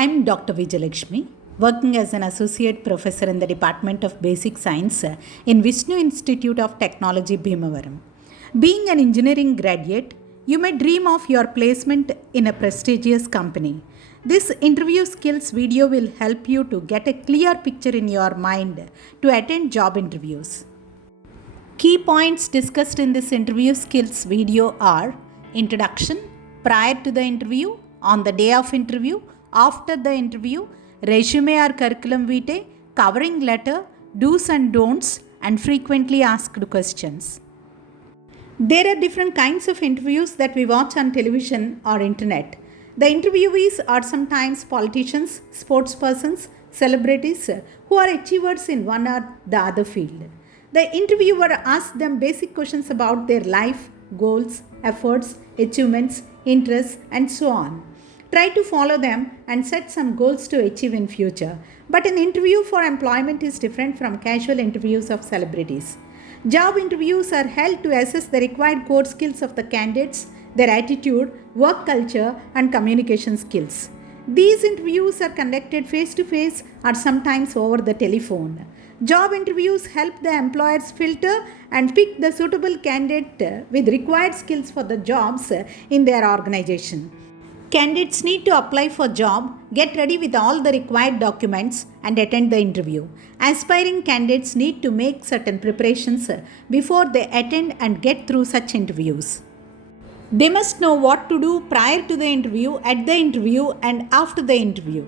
I'm Dr. Vijayalakshmi, working as an associate professor in the Department of Basic Science in Vishnu Institute of Technology, Bhimavaram. Being an engineering graduate, you may dream of your placement in a prestigious company. This interview skills video will help you to get a clear picture in your mind to attend job interviews. Key points discussed in this interview skills video are introduction, prior to the interview, on the day of interview, after the interview, resume or curriculum vitae, covering letter, do's and don'ts, and frequently asked questions. There are different kinds of interviews that we watch on television or internet. The interviewees are sometimes politicians, sportspersons, celebrities who are achievers in one or the other field. The interviewer asks them basic questions about their life, goals, efforts, achievements, interests, and so on. Try to follow them and set some goals to achieve in future. But an interview for employment is different from casual interviews of celebrities. Job interviews are held to assess the required core skills of the candidates, their attitude, work culture, and communication skills. These interviews are conducted face to face or sometimes over the telephone. Job interviews help the employers filter and pick the suitable candidate with required skills for the jobs in their organization. Candidates need to apply for job, get ready with all the required documents and attend the interview. Aspiring candidates need to make certain preparations before they attend and get through such interviews. They must know what to do prior to the interview, at the interview and after the interview.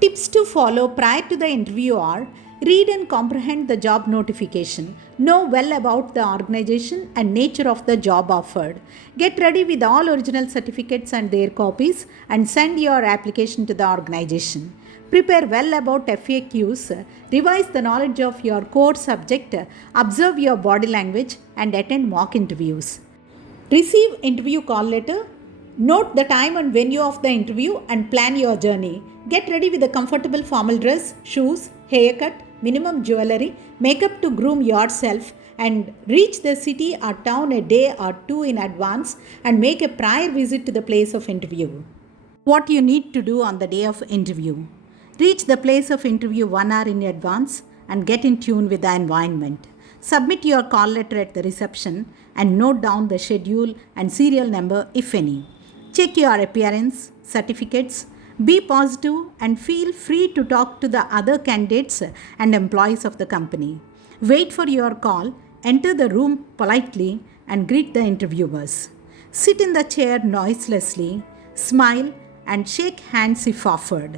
Tips to follow prior to the interview are: read and comprehend the job notification. Know well about the organization and nature of the job offered. Get ready with all original certificates and their copies and send your application to the organization. Prepare well about FAQs. Revise the knowledge of your core subject. Observe your body language and attend mock interviews. Receive interview call letter. Note the time and venue of the interview and plan your journey. Get ready with a comfortable formal dress, shoes, haircut, minimum jewelry, makeup to groom yourself, and reach the city or town a day or two in advance and make a prior visit to the place of interview. What you need to do on the day of interview: reach the place of interview 1 hour in advance and get in tune with the environment. Submit your call letter at the reception and note down the schedule and serial number if any. Check your appearance, certificates. Be positive and feel free to talk to the other candidates and employees of the company. Wait for your call, enter the room politely and greet the interviewers. Sit in the chair noiselessly, smile and shake hands if offered.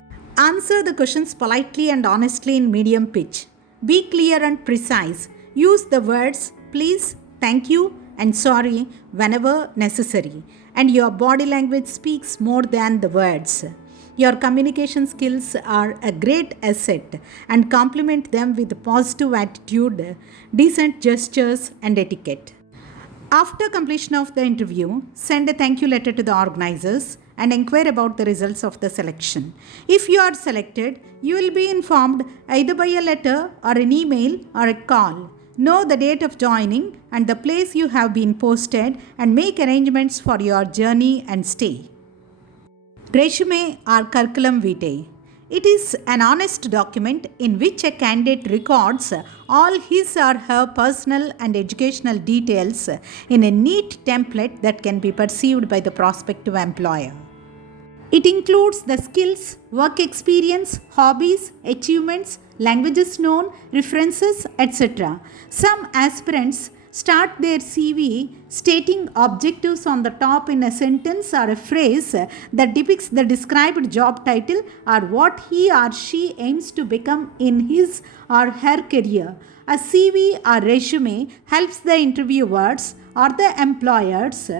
Answer the questions politely and honestly in medium pitch. Be clear and precise. Use the words please, thank you and sorry whenever necessary. And your body language speaks more than the words. Your communication skills are a great asset and complement them with positive attitude, decent gestures, and etiquette. After completion of the interview, send a thank you letter to the organizers and inquire about the results of the selection. If you are selected, you will be informed either by a letter or an email or a call. Know the date of joining and the place you have been posted and make arrangements for your journey and stay. Resume or curriculum vitae. It is an honest document in which a candidate records all his or her personal and educational details in a neat template that can be perceived by the prospective employer. It includes the skills, work experience, hobbies, achievements, languages known, references, etc. Some aspirants start their CV stating objectives on the top in a sentence or a phrase that depicts the described job title or what he or she aims to become in his or her career. A CV or resume helps the interviewers or the employers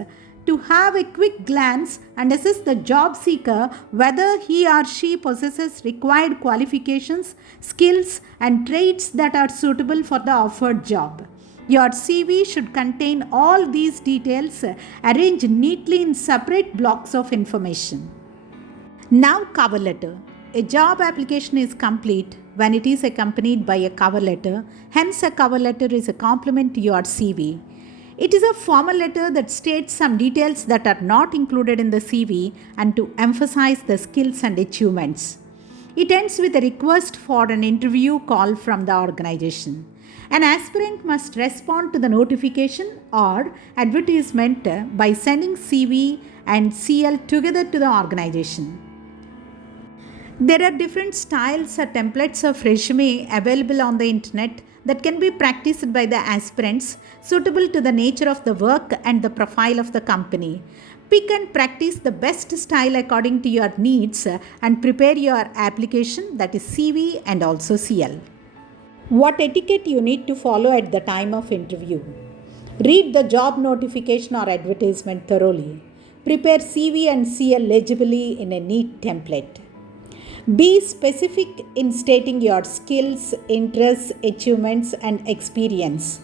to have a quick glance and assess the job seeker whether he or she possesses required qualifications, skills, and traits that are suitable for the offered job. Your CV should contain all these details arranged neatly in separate blocks of information. Now, cover letter. A job application is complete when it is accompanied by a cover letter. Hence, a cover letter is a complement to your CV. It is a formal letter that states some details that are not included in the CV and to emphasize the skills and achievements. It ends with a request for an interview call from the organization. An aspirant must respond to the notification or advertisement by sending CV and CL together to the organization. There are different styles or templates of resume available on the internet that can be practiced by the aspirants suitable to the nature of the work and the profile of the company. Pick and practice the best style according to your needs and prepare your application, that is CV and also CL. What etiquette you need to follow at the time of interview? Read the job notification or advertisement thoroughly. Prepare CV and CL legibly in a neat template. Be specific in stating your skills, interests, achievements, and experience.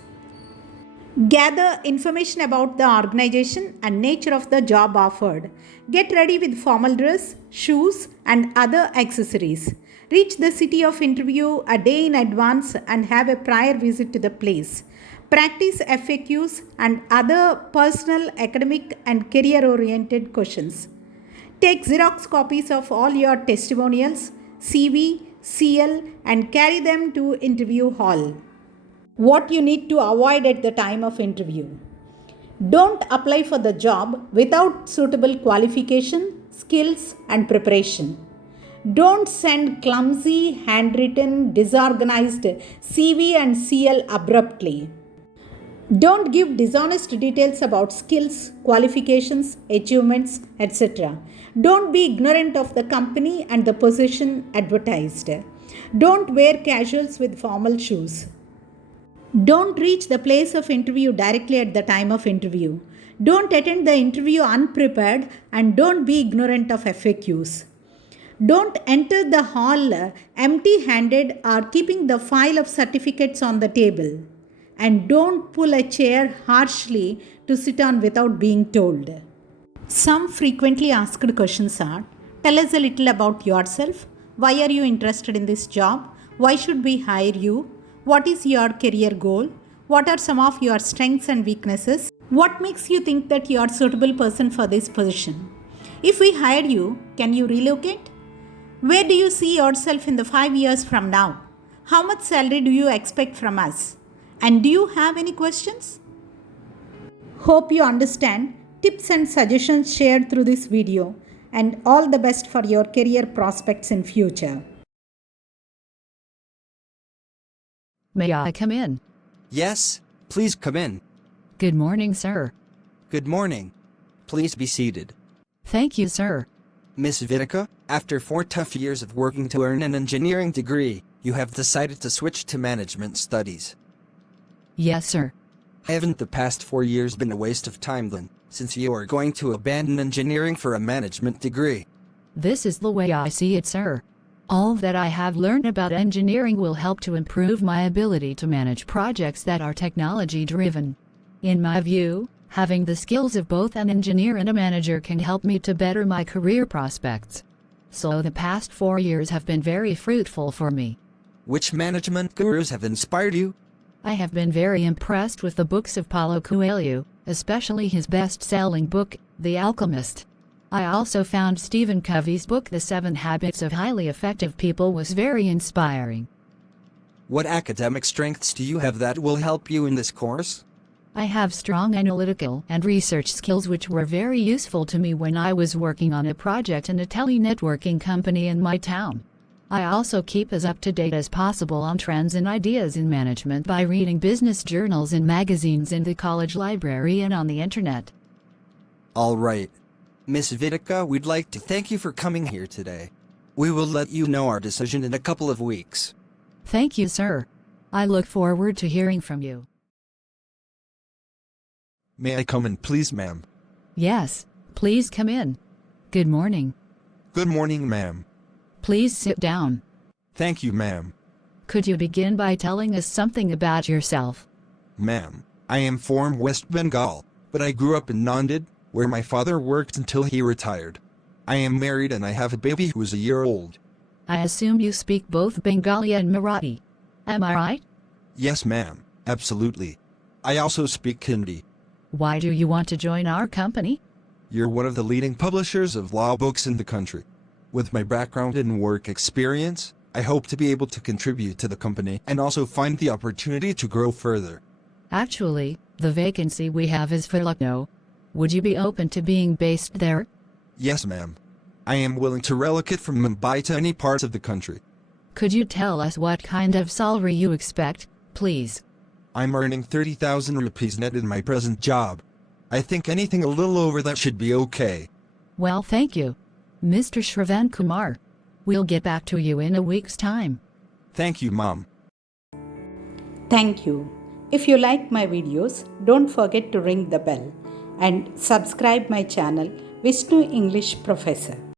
Gather information about the organization and nature of the job offered. Get ready with formal dress, shoes, and other accessories. Reach the city of interview a day in advance and have a prior visit to the place. Practice FAQs and other personal, academic, and career oriented questions. Take Xerox copies of all your testimonials, CV, CL, and carry them to interview hall. What you need to avoid at the time of interview. Don't apply for the job without suitable qualification, skills, and preparation. Don't send clumsy, handwritten, disorganized CV and CL abruptly. Don't give dishonest details about skills, qualifications, achievements, etc. Don't be ignorant of the company and the position advertised. Don't wear casuals with formal shoes. Don't reach the place of interview directly at the time of interview. Don't attend the interview unprepared and don't be ignorant of FAQs. Don't enter the hall empty handed or keeping the file of certificates on the table. And don't pull a chair harshly to sit on without being told. Some frequently asked questions are: tell us a little about yourself. Why are you interested in this job? Why should we hire you? What is your career goal? What are some of your strengths and weaknesses? What makes you think that you are a suitable person for this position? If we hire you, can you relocate? Where do you see yourself in the 5 years from now? How much salary do you expect from us? And do you have any questions? Hope you understand tips and suggestions shared through this video, and all the best for your career prospects in future. May I come in? Yes, please come in. Good morning, sir. Good morning. Please be seated. Thank you, sir. Miss Vitica, after 4 tough years of working to earn an engineering degree, you have decided to switch to management studies. Yes, sir. Haven't the past 4 years been a waste of time then, since you are going to abandon engineering for a management degree? This is the way I see it, sir. All that I have learned about engineering will help to improve my ability to manage projects that are technology-driven. In my view, having the skills of both an engineer and a manager can help me to better my career prospects. So the past 4 years have been very fruitful for me. Which management gurus have inspired you? I have been very impressed with the books of Paulo Coelho, especially his best-selling book, The Alchemist. I also found Stephen Covey's book The 7 Habits of Highly Effective People was very inspiring. What academic strengths do you have that will help you in this course? I have strong analytical and research skills which were very useful to me when I was working on a project in a tele-networking company in my town. I also keep as up-to-date as possible on trends and ideas in management by reading business journals and magazines in the college library and on the internet. All right. Miss Vitica, we'd like to thank you for coming here today. We will let you know our decision in a couple of weeks. Thank you, sir. I look forward to hearing from you. May I come in, please, ma'am? Yes, please come in. Good morning. Good morning, ma'am. Please sit down. Thank you, ma'am. Could you begin by telling us something about yourself? Ma'am, I am from West Bengal, but I grew up in Nanded, where my father worked until he retired. I am married and I have a baby who is a year old. I assume you speak both Bengali and Marathi. Am I right? Yes, ma'am, absolutely. I also speak Hindi. Why do you want to join our company? You're one of the leading publishers of law books in the country. With my background and work experience, I hope to be able to contribute to the company and also find the opportunity to grow further. Actually, the vacancy we have is for Lucknow. Would you be open to being based there? Yes, ma'am. I am willing to relocate from Mumbai to any parts of the country. Could you tell us what kind of salary you expect, please? I'm earning 30,000 rupees net in my present job. I think anything a little over that should be okay. Well, thank you, Mr. Shravan Kumar. We'll get back to you in a week's time. Thank you, Mom. Thank you. If you like my videos, don't forget to ring the bell and subscribe my channel Vishnu English Professor.